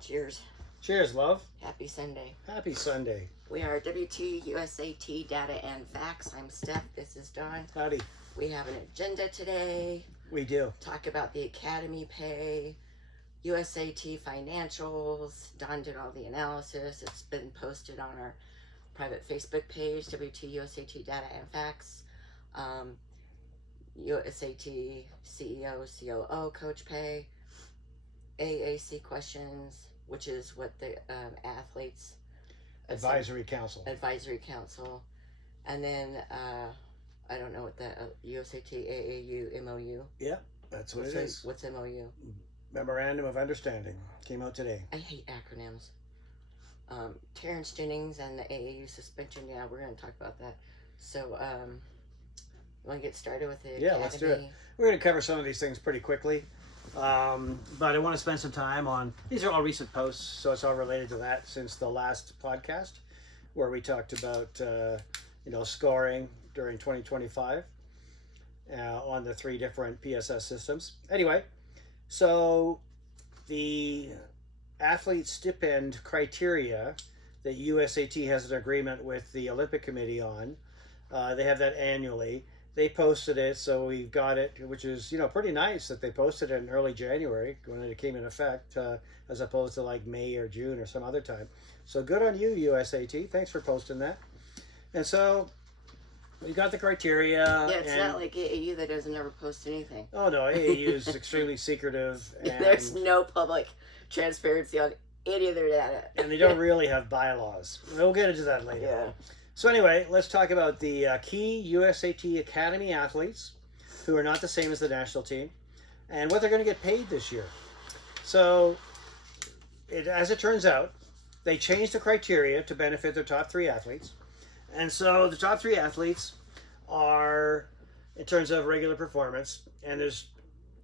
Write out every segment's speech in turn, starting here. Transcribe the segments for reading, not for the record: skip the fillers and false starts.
Cheers. Cheers, love. Happy Sunday. Happy Sunday. We are AAU-USAT Data and Facts. I'm Steph. This is Dawn. Howdy. We have an agenda today. We do. Talk about the Academy Pay, USAT Financials. Dawn did all the analysis. It's been posted on our private Facebook page, AAU-USAT Data and Facts. USAT CEO, COO Coach Pay. AAC questions, which is what the athletes Advisory Council. And then I don't know what the USAT AAU MOU. Yeah, that's what it is. What's MOU? Memorandum of Understanding came out today. I hate acronyms. Terrence, Jennings, and the AAU suspension. Yeah, we're going to talk about that. So, you want to get started with the Academy? Let's do it. We're going to cover some of these things pretty quickly. But I want to spend some time on, these are all recent posts, so it's all related to that since the last podcast where we talked about, scoring during 2025 on the 3 different PSS systems. Anyway, so the athlete stipend criteria that USAT has an agreement with the Olympic Committee on, they have that annually. They posted it, so we've got it, which is, pretty nice that they posted it in early January when it came in effect, as opposed to like May or June or some other time. So good on you, USAT. Thanks for posting that. And so we got the criteria. Yeah, it's not like AAU that doesn't ever post anything. Oh, no, AAU is extremely secretive. And there's no public transparency on any of their data. And they don't really have bylaws. We'll get into that later. Yeah. So anyway, let's talk about the key USAT Academy athletes who are not the same as the national team and what they're going to get paid this year. So, as it turns out, they changed the criteria to benefit their top 3 athletes. And so the top 3 athletes are, in terms of regular performance, and there's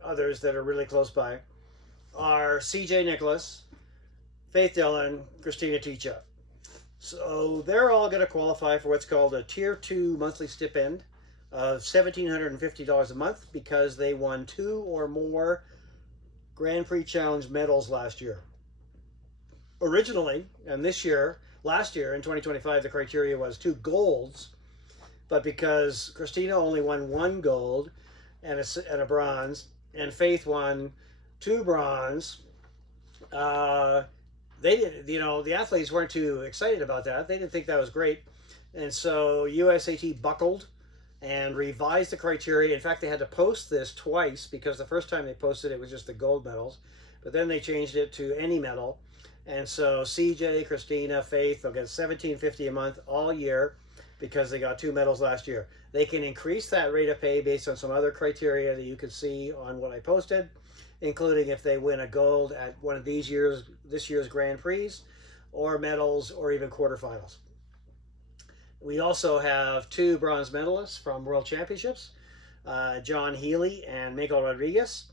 others that are really close by, are CJ Nicholas, Faith Dillon, Christina Ticha. So they're all going to qualify for what's called a Tier 2 monthly stipend of $1,750 a month because they won 2 or more Grand Prix Challenge medals last year. Originally, and last year in 2025, the criteria was 2 golds, but because Christina only won 1 gold and a bronze, and Faith won 2 bronze, they did, the athletes weren't too excited about that. They didn't think that was great. And so USAT buckled and revised the criteria. In fact, they had to post this twice because the first time they posted it was just the gold medals. But then they changed it to any medal. And so CJ, Christina, Faith, they'll get $1,750 a month all year because they got 2 medals last year. They can increase that rate of pay based on some other criteria that you can see on what I posted, including if they win a gold at one of this year's Grand Prix, or medals, or even quarterfinals. We also have 2 bronze medalists from World Championships, John Healy and Mako Rodriguez,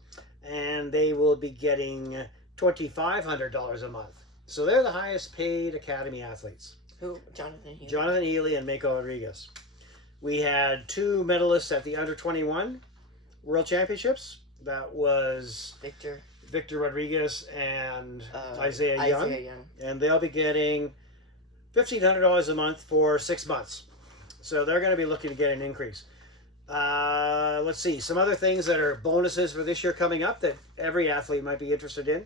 and they will be getting $2,500 a month. So they're the highest paid Academy athletes. Who? Jonathan Healy. Jonathan Healy and Mako Rodriguez. We had 2 medalists at the Under 21 World Championships. That was Victor Rodriguez and Isaiah Young. And they'll be getting $1,500 a month for 6 months. So they're going to be looking to get an increase. Let's see. Some other things that are bonuses for this year coming up that every athlete might be interested in.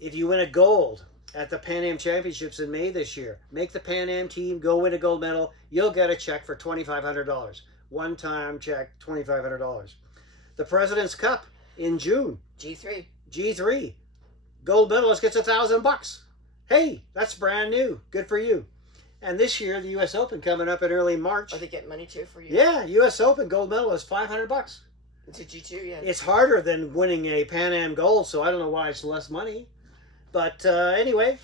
If you win a gold at the Pan Am Championships in May this year, make the Pan Am team, go win a gold medal, you'll get a check for $2,500. One-time check, $2,500. The President's Cup in June. G3. Gold medalist gets $1,000. Hey, that's brand new. Good for you. And this year, the U.S. Open coming up in early March. Oh, they get money too for you? Yeah, U.S. Open gold medalist, $500. It's a G2, yeah. It's harder than winning a Pan Am gold, so I don't know why it's less money. But anyway,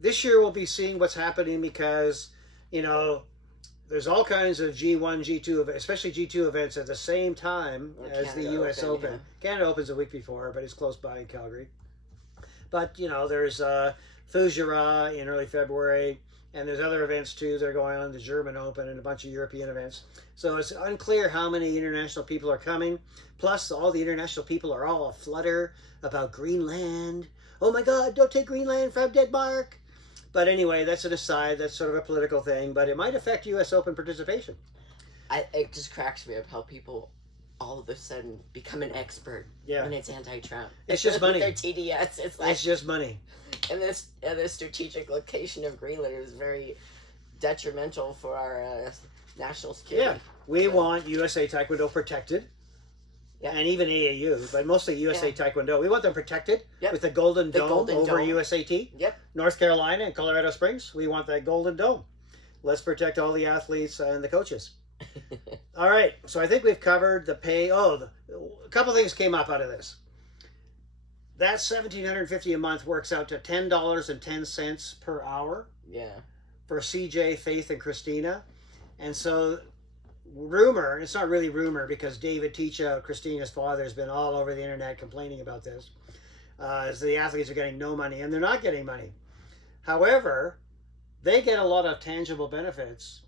this year we'll be seeing what's happening because, there's all kinds of G1, G2, especially G2 events at the same time as the U.S. Open. Yeah. Canada Open's a week before, but it's close by in Calgary. But, there's Fujairah in early February, and there's other events too that are going on, the German Open and a bunch of European events. So it's unclear how many international people are coming. Plus, all the international people are all aflutter about Greenland oh my God, don't take Greenland from Denmark. But anyway, that's an aside. That's sort of a political thing, but it might affect U.S. Open participation. It just cracks me up how people all of a sudden become an expert when it's anti-Trump. It's just money. Their TDS. It's just money. And this strategic location of Greenland is very detrimental for our national security. Yeah, we want USA Taekwondo protected. Yeah. And even AAU, but mostly USA Taekwondo. We want them protected with the Golden Dome over USAT. Yep. North Carolina and Colorado Springs, we want that Golden Dome. Let's protect all the athletes and the coaches. All right, so I think we've covered the pay. A couple things came up out of this. That $1,750 a month works out to $10.10 per hour. Yeah. For CJ, Faith, and Christina. And so rumor, it's not really rumor because David Teachout, Christina's father, has been all over the internet complaining about this. So the athletes are getting no money, and they're not getting money. However, they get a lot of tangible benefits.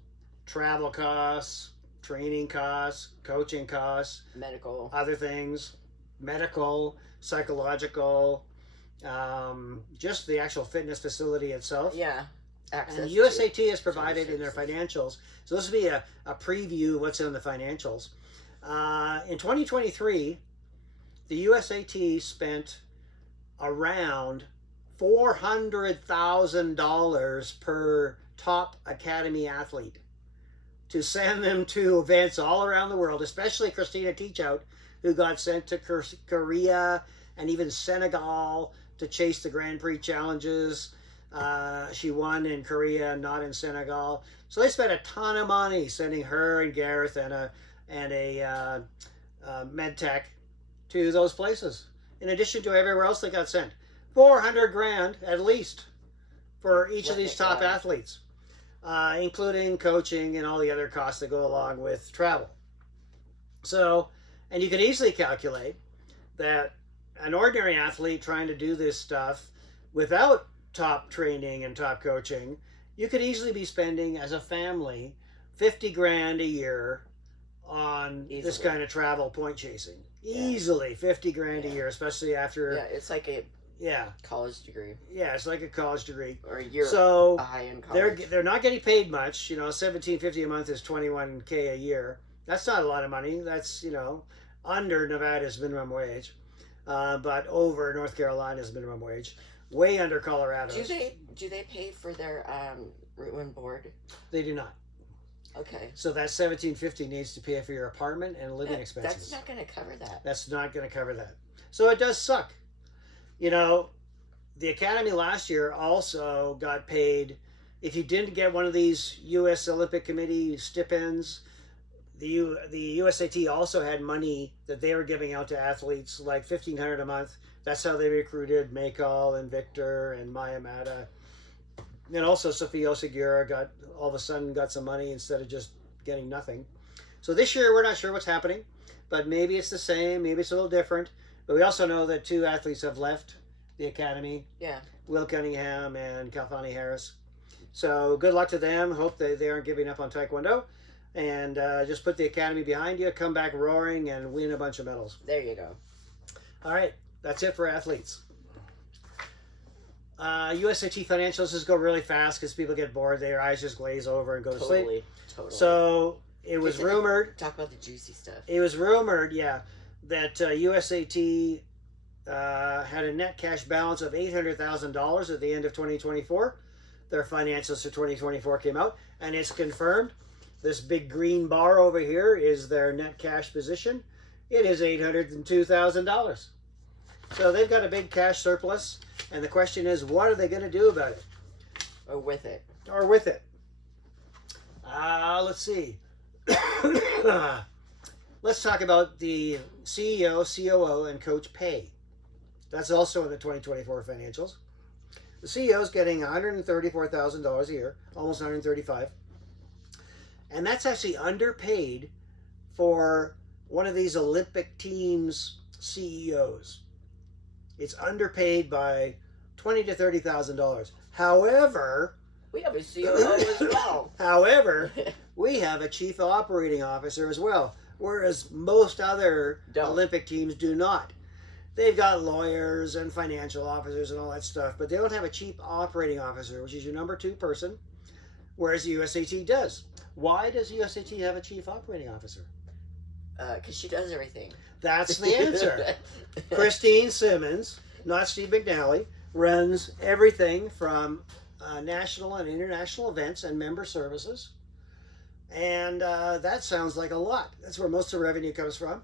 Travel costs, training costs, coaching costs. Medical. Other things. Medical, psychological, just the actual fitness facility itself. Yeah. Access and USAT is provided in their financials. So this will be a preview of what's in the financials. In 2023, the USAT spent around $400,000 per top academy athlete to send them to events all around the world, especially Christina Teachout, who got sent to Korea and even Senegal to chase the Grand Prix challenges. She won in Korea, not in Senegal. So they spent a ton of money sending her and Gareth and a med tech to those places. In addition to everywhere else they got sent, $400,000 at least for each of these top athletes, including coaching and all the other costs that go along with travel. So, and you can easily calculate that an ordinary athlete trying to do this stuff without top training and top coaching, you could easily be spending as a family $50,000 a year on this kind of travel point chasing. Easily $50,000 a year, especially after. Yeah, it's like a college degree. Yeah, it's like a college degree. Or a year. So in college. they're not getting paid much. $17.50 a month is $21,000 a year. That's not a lot of money. That's under Nevada's minimum wage, but over North Carolina's minimum wage. Way under Colorado's. Do they pay for their room and board? They do not. Okay. So that $17.50 needs to pay for your apartment and living expenses. That's not going to cover that. That's not going to cover that. So it does suck. The Academy last year also got paid. If you didn't get one of these U.S. Olympic Committee stipends, the USAT also had money that they were giving out to athletes, like $1,500 a month. That's how they recruited Maykal and Victor and Maya Mata. And also Sophia Osigura all of a sudden got some money instead of just getting nothing. So this year we're not sure what's happening, but maybe it's the same, maybe it's a little different. But we also know that 2 athletes have left the Academy. Yeah. Will Cunningham and Kalfani Harris. So good luck to them. Hope they aren't giving up on Taekwondo. And just put the Academy behind you, come back roaring, and win a bunch of medals. There you go. All right. That's it for athletes. USAT Financials just go really fast because people get bored. Their eyes just glaze over and go to sleep. Totally. So it was rumored. Talk about the juicy stuff. It was rumored, that USAT had a net cash balance of $800,000 at the end of 2024. Their financials for 2024 came out, and it's confirmed. This big green bar over here is their net cash position. It is $802,000. So they've got a big cash surplus, and the question is, what are they going to do about it? Or with it. Let's see. Let's talk about the CEO, COO, and coach pay. That's also in the 2024 financials. The CEO is getting $134,000 a year, almost $135,000. And that's actually underpaid for one of these Olympic teams' CEOs. It's underpaid by $20,000 to $30,000. However, we have a COO as well. However, we have a chief operating officer as well, whereas most other Olympic teams do not. they've got lawyers and financial officers and all that stuff, but they don't have a chief operating officer, which is your number 2 person, whereas USAT does. Why does USAT have a chief operating officer? Because she does everything. That's the answer. Christine Simmons, not Steve McNally, runs everything from national and international events and member services. And that sounds like a lot. That's where most of the revenue comes from.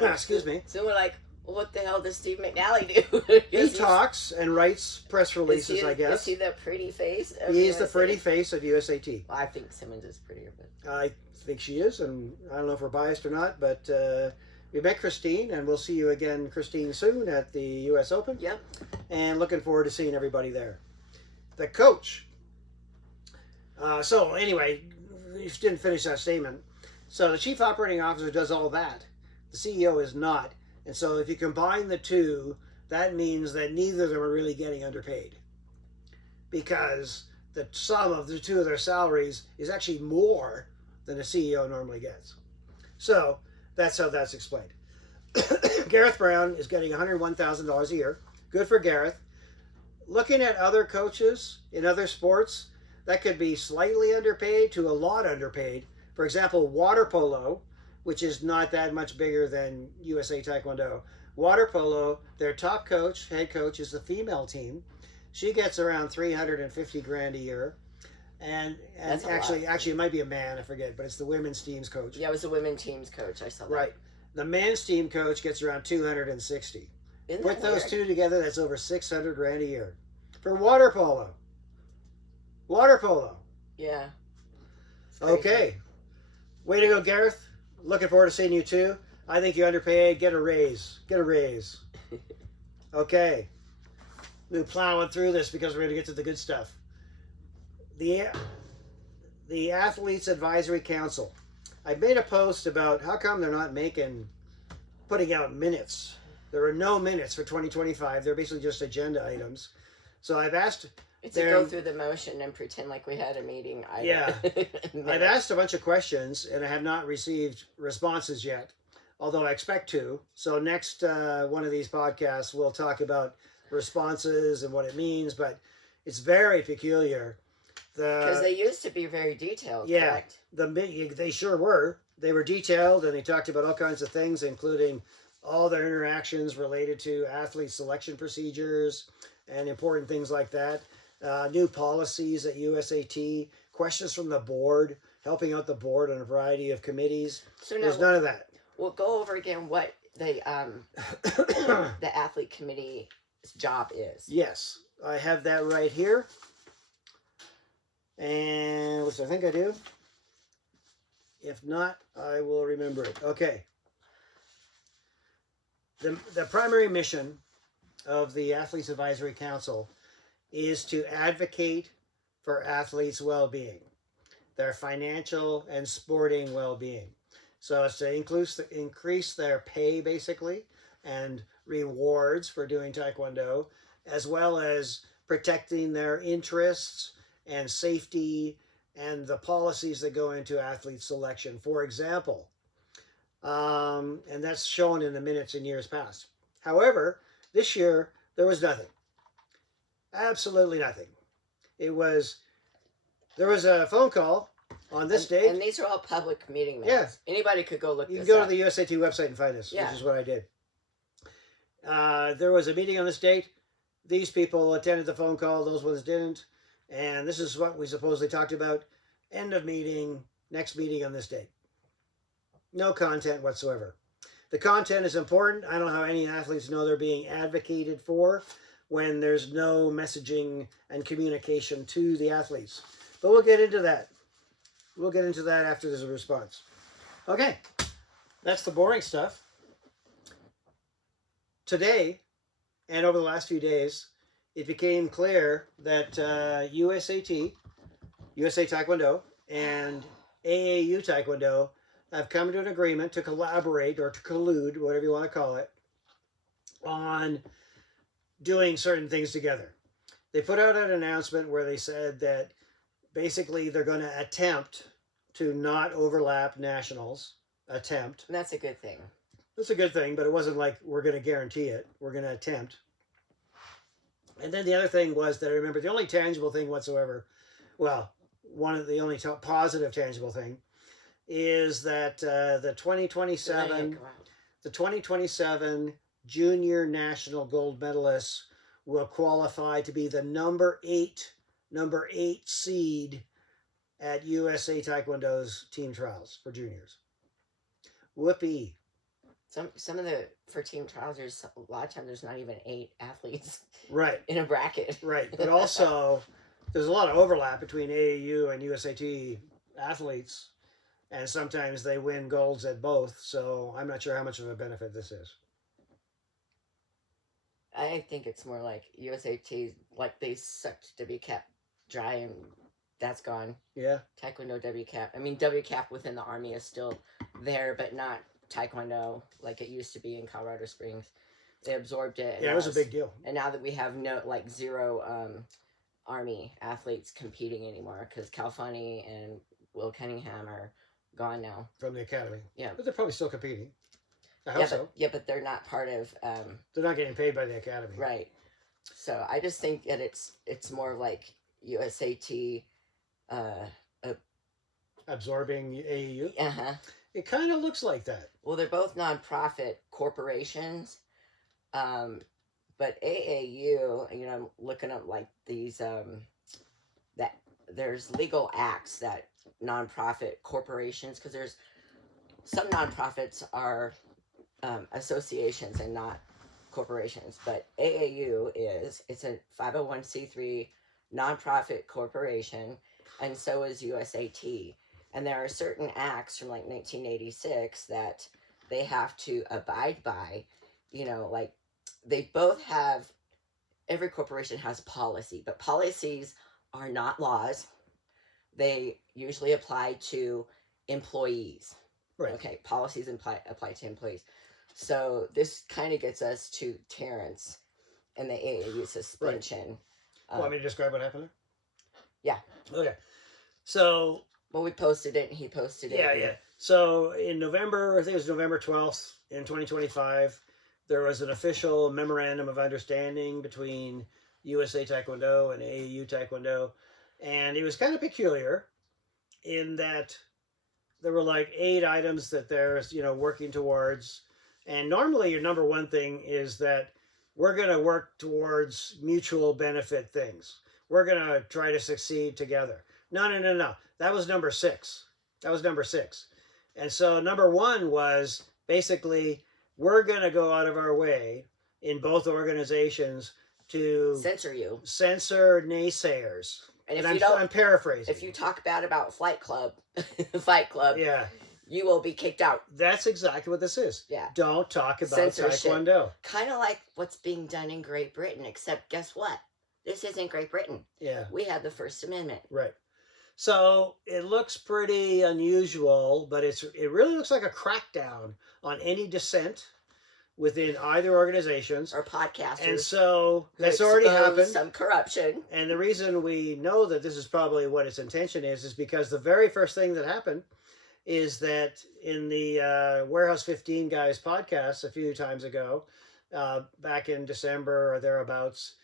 Excuse me. So we're like, what the hell does Steve McNally do? He talks and writes press releases, I guess. Is he the pretty face of He's USAT? the pretty face of USAT. Well, I think Simmons is prettier, but... I think she is, and I don't know if we're biased or not, but we met Christine, and we'll see you again, Christine, soon at the U.S. Open. Yep. And looking forward to seeing everybody there. The coach. So anyway, you didn't finish that statement. So the chief operating officer does all that. The CEO is not. And so if you combine the two, that means that neither of them are really getting underpaid. Because the sum of the two of their salaries is actually more than a CEO normally gets. So that's how that's explained. Gareth Brown is getting $101,000 a year. Good for Gareth. Looking at other coaches in other sports, that could be slightly underpaid to a lot underpaid. For example, water polo, which is not that much bigger than USA Taekwondo. Water polo, their top coach, head coach, is the female team. She gets around $350,000 a year. And actually, it might be a man, I forget, but it's the women's team's coach. Yeah, it was the women's team's coach. I saw that. Right. The men's team coach gets around $260,000. Put those two together, that's over $600,000 a year for water polo. Water polo. Yeah. Okay. Way to go, Gareth. Looking forward to seeing you too. I think you're underpaid. Get a raise. Get a raise. Okay. We're plowing through this because we're going to get to the good stuff. The Athletes Advisory Council. I made a post about how come they're not putting out minutes. There are no minutes for 2025. They're basically just agenda items. So I've asked... It's to go through the motion and pretend like we had a meeting. Yeah. I've asked a bunch of questions and I have not received responses yet, although I expect to. So next one of these podcasts, we'll talk about responses and what it means, but it's very peculiar. Because they used to be very detailed, correct? They sure were. They were detailed and they talked about all kinds of things, including all their interactions related to athlete selection procedures and important things like that. New policies at USAT, questions from the board, helping out the board on a variety of committees. So there's none of that. We'll go over again what the athlete committee's job is. Yes, I have that right here. And which I think I do. If not, I will remember it. Okay. The primary mission of the Athletes Advisory Council is to advocate for athletes' well-being, their financial and sporting well-being. So it's to increase their pay, basically, and rewards for doing Taekwondo, as well as protecting their interests and safety and the policies that go into athlete selection, for example. And that's shown in the minutes in years past. However, this year, there was nothing. Absolutely nothing. There was a phone call on this date. And these are all public meeting minutes. Yeah. Anybody could go look this up. You can go to the USAT website and find this, which is what I did. There was a meeting on this date. These people attended the phone call. Those ones didn't. And this is what we supposedly talked about. End of meeting. Next meeting on this date. No content whatsoever. The content is important. I don't know how any athletes know they're being advocated for when there's no messaging and communication to the athletes. But we'll get into that. We'll get into that after there's a response. Okay, that's the boring stuff. Today, and over the last few days, it became clear that USAT, USA Taekwondo, and AAU Taekwondo have come to an agreement to collaborate, or to collude, whatever you want to call it, on doing certain things together. They put out an announcement where they said that basically they're going to attempt to not overlap nationals. Attempt. And that's a good thing. That's a good thing, but it wasn't like we're going to guarantee it. We're going to attempt. And then the other thing was that I remember the only tangible thing whatsoever, well, one of the only positive tangible thing is that the 2027 junior national gold medalists will qualify to be the number eight seed at USA Taekwondo's team trials for juniors. Whoopee. Some of the for team trials, there's a lot of times there's not even 8 athletes Right. in a bracket. Right. But also there's a lot of overlap between AAU and USAT athletes, and sometimes they win golds at both, so I'm not sure how much of a benefit this is. I think it's more like USAT, like they sucked WCAP dry and that's gone. Yeah. Taekwondo WCAP. I mean, WCAP within the Army is still there, but not Taekwondo like it used to be in Colorado Springs. They absorbed it. Yeah, it was a big deal. And now that we have zero Army athletes competing anymore because Calfani and Will Cunningham are gone now. From the academy. Yeah. But they're probably still competing. I hope so. Yeah, but they're not part of... they're not getting paid by the academy. Right. So I just think that it's more like USAT... absorbing AAU? Uh-huh. It kind of looks like that. Well, they're both nonprofit corporations. But AAU, I'm looking up like these, that there's legal acts that nonprofit corporations, because there's some nonprofits are associations and not corporations, but AAU it's a 501c3 nonprofit corporation, and so is USAT. And there are certain acts from like 1986 that they have to abide by, like they both have, every corporation has policy, but policies are not laws. They usually apply to employees. Right. Okay, policies apply to employees. So this kind of gets us to Terrence and the AAU suspension. Right. Want me to describe what happened there? Yeah. Okay. So... Well, we posted it and he posted it. Yeah. So in November, I think it was November 12th in 2025, there was an official memorandum of understanding between USA Taekwondo and AAU Taekwondo. And it was kind of peculiar in that there were like 8 items that they're, working towards. And normally your number one thing is that we're going to work towards mutual benefit things. We're going to try to succeed together. No. That was number 6. And so number 1 was basically, we're going to go out of our way in both organizations to censor naysayers. And I'm paraphrasing. If you talk bad about Fight Club, yeah, you will be kicked out. That's exactly what this is. Yeah. Don't talk about Taekwondo. Kind of like what's being done in Great Britain, except guess what? This isn't Great Britain. Yeah. We had the First Amendment. Right. So it looks pretty unusual, but it really looks like a crackdown on any dissent within either organizations or podcasters. And so that's already happened. Some corruption. And the reason we know that this is probably what its intention is because the very first thing that happened is that in the Warehouse 15 Guys podcast a few times ago, back in December or thereabouts,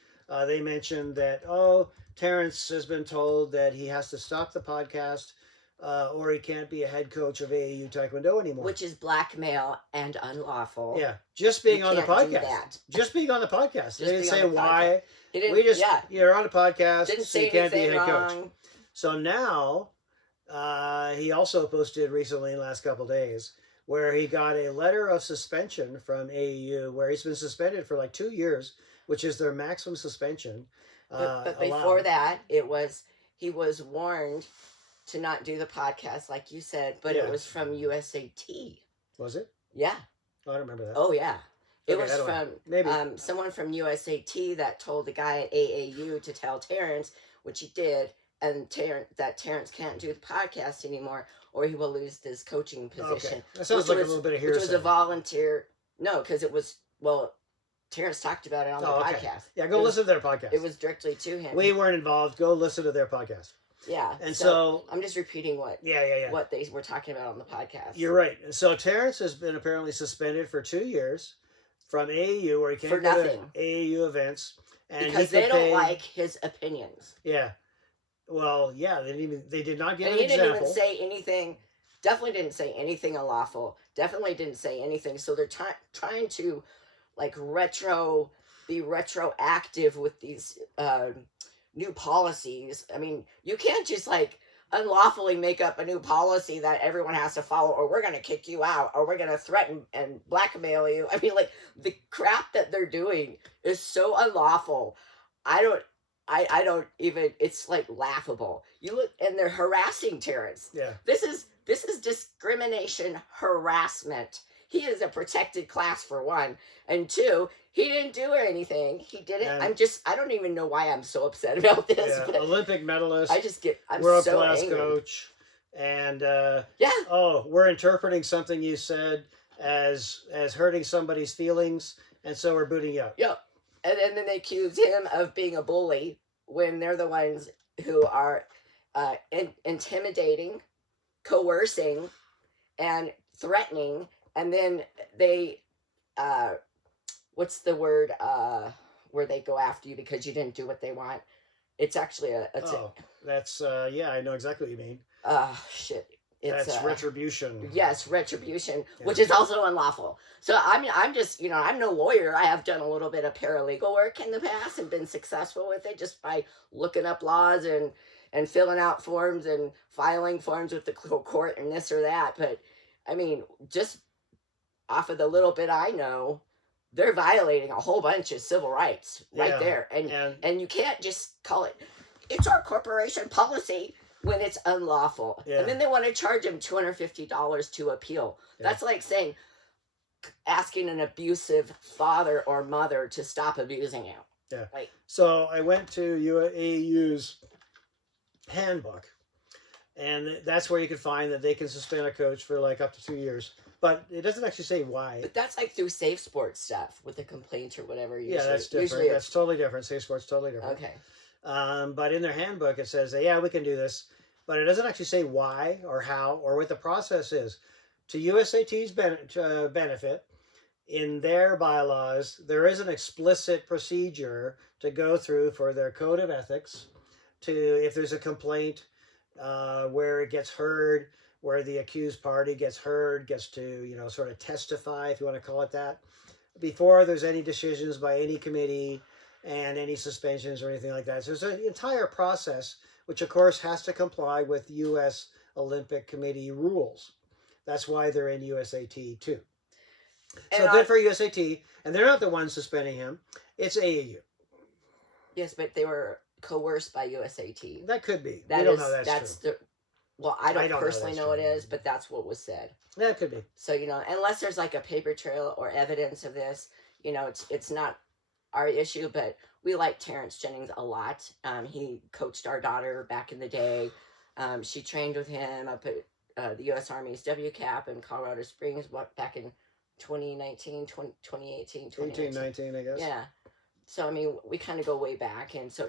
they mentioned that, Terrence has been told that he has to stop the podcast or he can't be a head coach of AAU Taekwondo anymore. Which is blackmail and unlawful. Yeah, just being on the podcast. Just being on the podcast. They didn't say why. You're on the podcast, so you can't be a head coach. So now, he also posted recently in the last couple of days where he got a letter of suspension from AAU where he's been suspended for like 2 years, which is their maximum suspension. But before that, he was warned to not do the podcast, like you said, but it was from USAT. Was it? Yeah. Oh, I don't remember that. Oh, yeah. It was from someone from USAT that told the guy at AAU to tell Terrence, which he did, and Terrence can't do the podcast anymore, or he will lose his coaching position. Okay. That sounds like a little bit of hearsay. Which was a volunteer. No, because it was, Terrence talked about it on the podcast. Yeah, listen to their podcast. It was directly to him. We weren't involved. Go listen to their podcast. Yeah. And so I'm just repeating what yeah. what they were talking about on the podcast. You're right. And so Terrence has been apparently suspended for 2 years from AAU, where he can't For go to nothing. AAU events, and because they don't like his opinions. Yeah. Well, yeah, they did not give And an he example. didn't even say anything. Definitely didn't say anything unlawful. Definitely didn't say anything. So they're trying to like be retroactive with these new policies. I mean, you can't just like unlawfully make up a new policy that everyone has to follow, or we're going to kick you out, or we're going to threaten and blackmail you. I mean, like, the crap that they're doing is so unlawful. I don't even, it's like laughable. You look, and they're harassing Terrence. Yeah. This is discrimination harassment. He is a protected class, for one, and two, he didn't do anything. He didn't. I don't even know why I'm so upset about this. Yeah, but Olympic medalist. I'm world so class angry. coach, and yeah. Oh, we're interpreting something you said as hurting somebody's feelings, and so we're booting you out. Yep. And then they accuse him of being a bully when they're the ones who are intimidating, coercing, and threatening. And then they, what's the word, where they go after you because you didn't do what they want? It's actually that's yeah, I know exactly what you mean. Shit. That's retribution. Yes, retribution, which is also unlawful. So I mean, I'm just, I'm no lawyer. I have done a little bit of paralegal work in the past and been successful with it just by looking up laws and filling out forms and filing forms with the court and this or that. But I mean, just off of the little bit I know, they're violating a whole bunch of civil rights right there. And you can't just call it's our corporation policy when it's unlawful. Yeah. And then they want to charge him $250 to appeal. Yeah. That's like saying, asking an abusive father or mother to stop abusing you. Yeah. Like, so I went to AAU's handbook, and that's where you can find that they can suspend a coach for like up to 2 years. But it doesn't actually say why. But that's like through Safe Sports stuff with the complaint or whatever. Usually, yeah, that's different. That's totally different. Safe Sports totally different. Okay. But in their handbook, it says, yeah, we can do this. But it doesn't actually say why or how or what the process is. To USAT's benefit, in their bylaws, there is an explicit procedure to go through for their code of ethics. If there's a complaint where it gets heard, where the accused party gets heard, gets to, sort of testify, if you want to call it that, before there's any decisions by any committee and any suspensions or anything like that. So there's an entire process, which of course has to comply with U.S. Olympic Committee rules. That's why they're in USAT too. So good for USAT, and they're not the ones suspending him. It's AAU. Yes, but they were coerced by USAT. That could be. We don't know that's true. Well, I don't personally know it is, but that's what was said. That could be. So, unless there's like a paper trail or evidence of this, it's not our issue, but we like Terrence Jennings a lot. He coached our daughter back in the day. She trained with him up at the U.S. Army's WCAP in Colorado Springs back in 2019, 2018, 2019. 19, I guess. Yeah. So, I mean, we kind of go way back. And so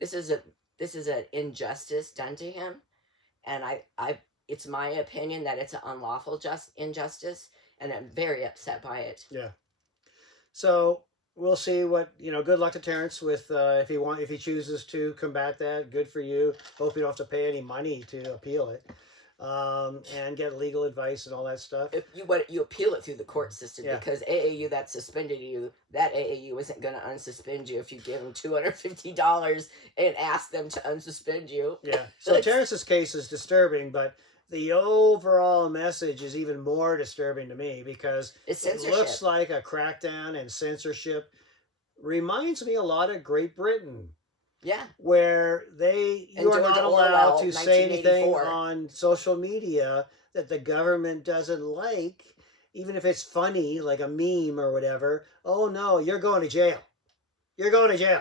this is an injustice done to him. And it's my opinion that it's an unlawful injustice, and I'm very upset by it. Yeah. So we'll see what, good luck to Terrence with, if he chooses to combat that, good for you. Hope you don't have to pay any money to appeal it. And get legal advice and all that stuff. If you appeal it through the court system, because AAU that suspended you, that AAU isn't going to unsuspend you if you give them $250 and ask them to unsuspend you. Yeah. So Terrence's case is disturbing, but the overall message is even more disturbing to me because it looks like a crackdown and censorship. Reminds me a lot of Great Britain. Yeah. Where you are not allowed to say anything on social media that the government doesn't like, even if it's funny, like a meme or whatever. Oh no, you're going to jail. You're going to jail.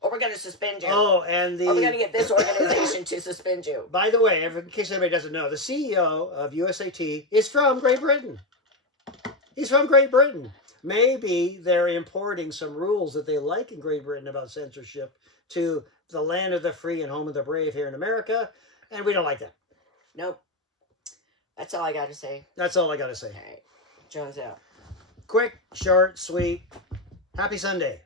Or we're going to suspend you. Oh, and we're going to get this organization to suspend you. By the way, in case anybody doesn't know, the CEO of USAT is from Great Britain. He's from Great Britain. maybe they're importing some rules that they like in Great Britain about censorship to the land of the free and home of the brave here in America, and we don't like that. Nope. That's all I got to say. That's all I got to say. All right. Jones out. Quick, short, sweet. Happy Sunday.